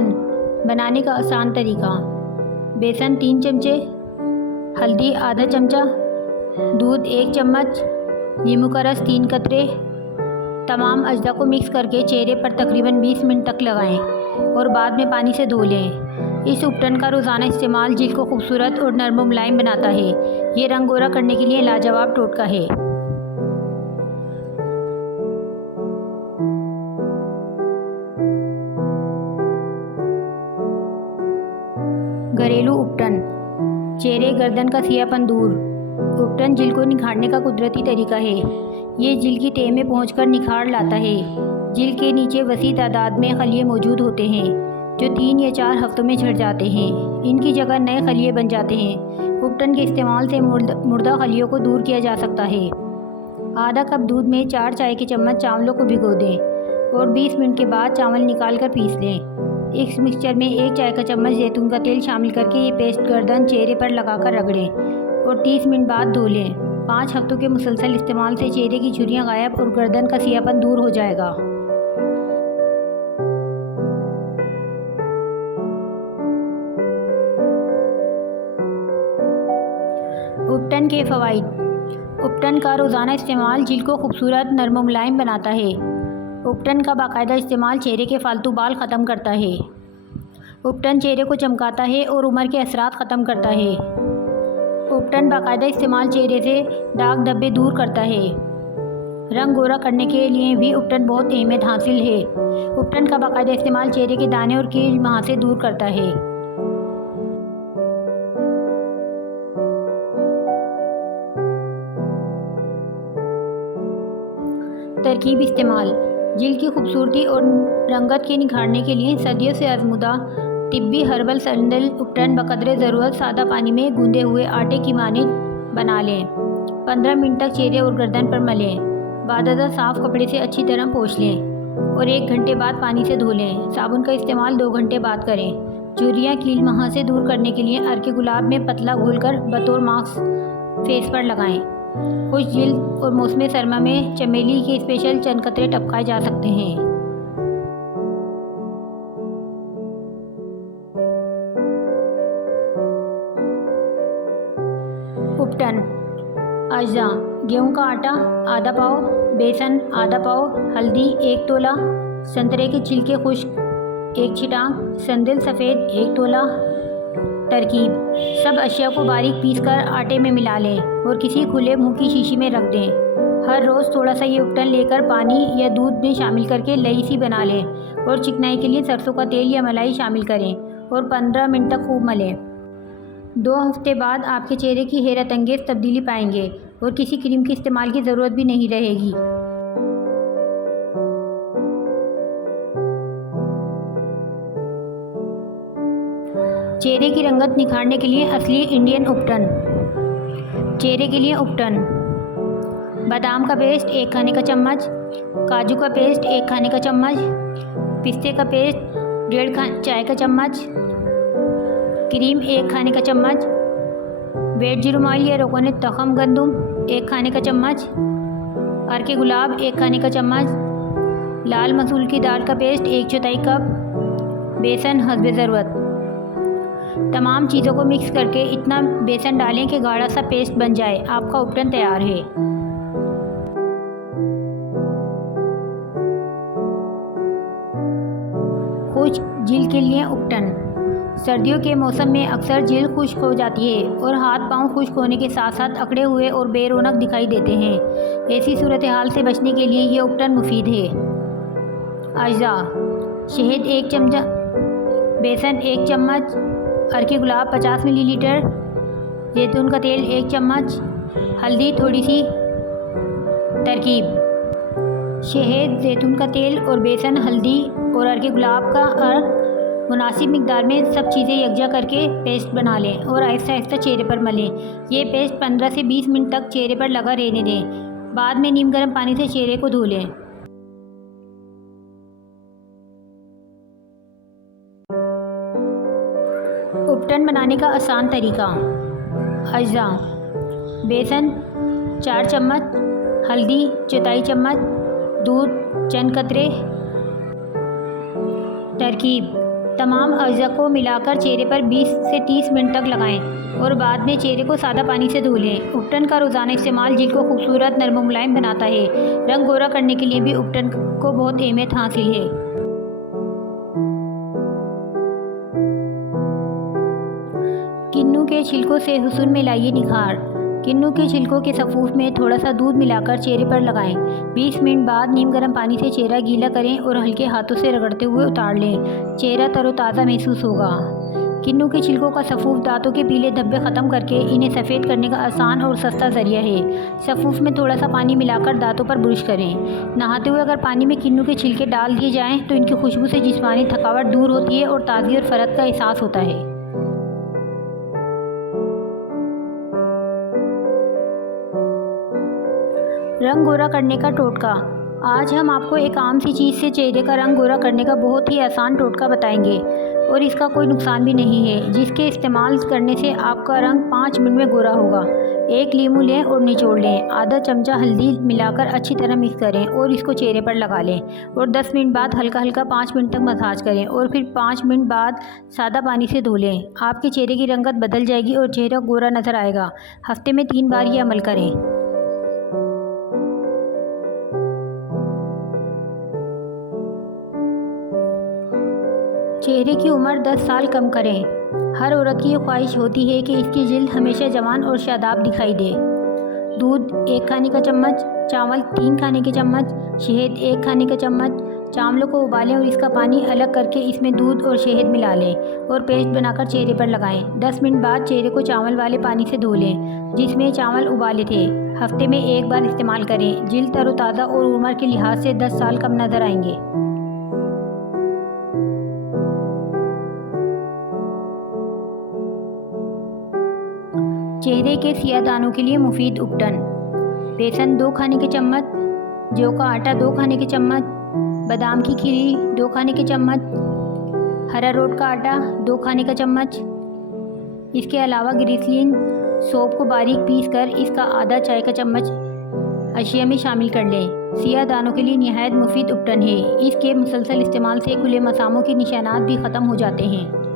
उपटन बनाने का आसान तरीका। बेसन 3 चमचे, हल्दी आधा चमचा, दूध 1 चम्मच, नींबू का रस 3 कतरे। तमाम अज्जा को मिक्स करके चेहरे पर तकरीबन 20 मिनट तक लगाएं और बाद में पानी से धो लें। इस उपटन का रोज़ाना इस्तेमाल जिल्द को खूबसूरत और नरम मुलायम बनाता है। ये रंग गोरा करने के लिए लाजवाब टोटका है। घरेलू उपटन, चेहरे गर्दन का सियापन दूर। उपटन जिल्द को निखारने का कुदरती तरीका है। ये जिल्द की तह में पहुंचकर निखार लाता है। जिल्द के नीचे वसी तादाद में खलिए मौजूद होते हैं जो 3 या 4 हफ्तों में झड़ जाते हैं। इनकी जगह नए खलिए बन जाते हैं। उपटन के इस्तेमाल से मुर्दा खलियों को दूर किया जा सकता है। आधा कप दूध में 4 चाय के चम्मच चावलों को भिगो दें और 20 मिनट के बाद चावल निकाल कर पीस लें। इस मिक्सचर में 1 चाय का चम्मच जैतून का तेल शामिल करके ये पेस्ट गर्दन चेहरे पर लगाकर रगड़ें और 30 मिनट बाद धो लें। 5 हफ्तों के मुसलसल इस्तेमाल से चेहरे की झुर्रियाँ गायब और गर्दन का सियापन दूर हो जाएगा। उपटन के फ़वाइद। उपटन का रोज़ाना इस्तेमाल जिल्द को खूबसूरत नरम व मुलायम बनाता है। उपटन का बाकायदा इस्तेमाल चेहरे के फालतू बाल ख़त्म करता है। उपटन चेहरे को चमकाता है और उम्र के असरात ख़त्म करता है। उपटन बाकायदा इस्तेमाल चेहरे से दाग धब्बे दूर करता है। रंग गोरा करने के लिए भी उपटन बहुत अहमियत हासिल है। उपटन का बाकायदा इस्तेमाल चेहरे के दाने और कील मुहासे दूर करता है। तरकीब इस्तेमाल। जिल्द की खूबसूरती और रंगत के निखारने के लिए सदियों से आजमुदा तिब्बी हर्बल सैंडल उपटन बकदरे ज़रूरत सादा पानी में गूंदे हुए आटे की मानिंद बना लें। 15 मिनट तक चेहरे और गर्दन पर मलें। बादअज़ा साफ़ कपड़े से अच्छी तरह पोंछ लें और 1 घंटे बाद पानी से धो लें। साबुन का इस्तेमाल 2 घंटे बाद करें। झुर्रियाँ कील मुहासे दूर करने के लिए अर्के गुलाब में पतला घोलकर बतौर मास्क फेस पर लगाएं। खुश जिल्द और मौसम सरमा में चमेली के स्पेशल चंद कतरे टपकाए जा सकते हैं। उपटन अज्जा। गेहूं का आटा आधा पाव, बेसन आधा पाव, हल्दी 1 तोला, संतरे के छिलके खुश्क 1 छिटांग, संदिल सफ़ेद 1 तोला। तरकीब। सब अशिया को बारीक पीसकर आटे में मिला लें और किसी खुले मुंह की शीशी में रख दें। हर रोज़ थोड़ा सा ये उपटन लेकर पानी या दूध में शामिल करके लई सी बना लें और चिकनाई के लिए सरसों का तेल या मलाई शामिल करें और 15 मिनट तक खूब मलें। 2 हफ्ते बाद आपके चेहरे की हैरत अंगेज़ तब्दीली पाएंगे और किसी क्रीम के इस्तेमाल की ज़रूरत भी नहीं रहेगी। चेहरे की रंगत निखारने के लिए असली इंडियन उपटन। चेहरे के लिए उपटन। बादाम का पेस्ट 1 खाने का चम्मच, काजू का पेस्ट 1 खाने का चम्मच, पिस्ते का पेस्ट 1.5 चाय का चम्मच, क्रीम 1 खाने का चम्मच, वेट जीरुम ऑयल या रोकोनेट तखम गंदुम 1 खाने का चम्मच, अर्के गुलाब 1 खाने का चम्मच, लाल मसूर की दाल का पेस्ट 1/4 कप, बेसन हस्बे ज़रूरत। तमाम चीज़ों को मिक्स करके इतना बेसन डालें कि गाढ़ा सा पेस्ट बन जाए। आपका उपटन तैयार है। खुश्क जिल्द के लिए उपटन। सर्दियों के मौसम में अक्सर जिल्द खुश्क हो जाती है और हाथ पांव खुश्क होने के साथ साथ अकड़े हुए और बेरौनक दिखाई देते हैं। ऐसी सूरत हाल से बचने के लिए ये उपटन मुफीद है। अज्जा। शहद 1 चमचा, बेसन 1 चम्मच, अर्के गुलाब 50 मिलीलीटर, जैतून का तेल 1 चम्मच, हल्दी थोड़ी सी। तरकीब। शहद, जैतून का तेल और बेसन, हल्दी और अर्के गुलाब का अर्क मुनासिब मिकदार में सब चीज़ें यकजा करके पेस्ट बना लें और आहिस्ता आहिस्ता चेहरे पर मलें। ये पेस्ट 15 से 20 मिनट तक चेहरे पर लगा रहने दें। बाद में नीम गर्म पानी से चेहरे को धो लें। उपटन बनाने का आसान तरीका। अज्जा। बेसन 4 चम्मच, हल्दी चौथाई चम्मच, दूध चंद कतरे। तरकीब। तमाम अज़ा को मिलाकर चेहरे पर 20 से 30 मिनट तक लगाएं और बाद में चेहरे को सादा पानी से धो लें। उपटन का रोज़ाना इस्तेमाल जिल्द को खूबसूरत, नरम और मुलायम बनाता है। रंग गोरा करने के लिए भी उपटन को बहुत अहमियत हासिल है। किन्नू के छिलकों से हुस्न में लाइए निखार। किन्नू के छिलकों के सफ़ूफ में थोड़ा सा दूध मिलाकर चेहरे पर लगाएं। 20 मिनट बाद नीम गर्म पानी से चेहरा गीला करें और हल्के हाथों से रगड़ते हुए उतार लें। चेहरा तरोताज़ा महसूस होगा। किन्नू के छिलकों का सफ़ूफ दांतों के पीले धब्बे ख़त्म करके इन्हें सफ़ेद करने का आसान और सस्ता ज़रिया है। सफ़ूफ में थोड़ा सा पानी मिलाकर दांतों पर ब्रश करें। नहाते हुए अगर पानी में किन्नू के छिलके डाल दिए जाएँ तो इनकी खुशबू से जिस्मानी थकावट दूर होती है और ताज़गी और फ़रत का एहसास होता है। रंग गोरा करने का टोटका। आज हम आपको एक आम सी चीज़ से चेहरे का रंग गोरा करने का बहुत ही आसान टोटका बताएंगे और इसका कोई नुकसान भी नहीं है, जिसके इस्तेमाल करने से आपका रंग 5 मिनट में गोरा होगा। एक लीमू लें और निचोड़ लें। आधा चमचा हल्दी मिलाकर अच्छी तरह मिक्स करें और इसको चेहरे पर लगा लें और 10 मिनट बाद हल्का हल्का 5 मिनट तक मसाज करें और फिर 5 मिनट बाद सादा पानी से धो लें। आपके चेहरे की रंगत बदल जाएगी और चेहरा गोरा नज़र आएगा। हफ्ते में 3 बार ये अमल करें। चेहरे की उम्र 10 साल कम करें। हर औरत की ये ख्वाहिश होती है कि इसकी जिल्द हमेशा जवान और शादाब दिखाई दे। दूध 1 खाने का चम्मच, चावल 3 खाने के चम्मच, शहद 1 खाने का चम्मच। चावलों को उबालें और इसका पानी अलग करके इसमें दूध और शहद मिला लें और पेस्ट बनाकर चेहरे पर लगाएं। 10 मिनट बाद चेहरे को चावल वाले पानी से धो लें जिसमें चावल उबाले थे। हफ्ते में 1 बार इस्तेमाल करें। जिल्द तरोताज़ा और उम्र के लिहाज से 10 साल कम नज़र आएंगे। चेहरे के सियाह दानों के लिए मुफीद उपटन। बेसन 2 खाने के चम्मच, जौ का आटा 2 खाने के चम्मच, बादाम की खीरी 2 खाने के चम्मच, हरा रोट का आटा 2 खाने का चम्मच। इसके अलावा ग्लिसरीन सौंफ को बारीक पीस कर इसका आधा चाय का चम्मच अशिया में शामिल कर लें। सियाह दानों के लिए निहायत मुफीद उपटन है। इसके मुसलसल इस्तेमाल से खुले मसामों के निशानात भी ख़त्म हो जाते हैं।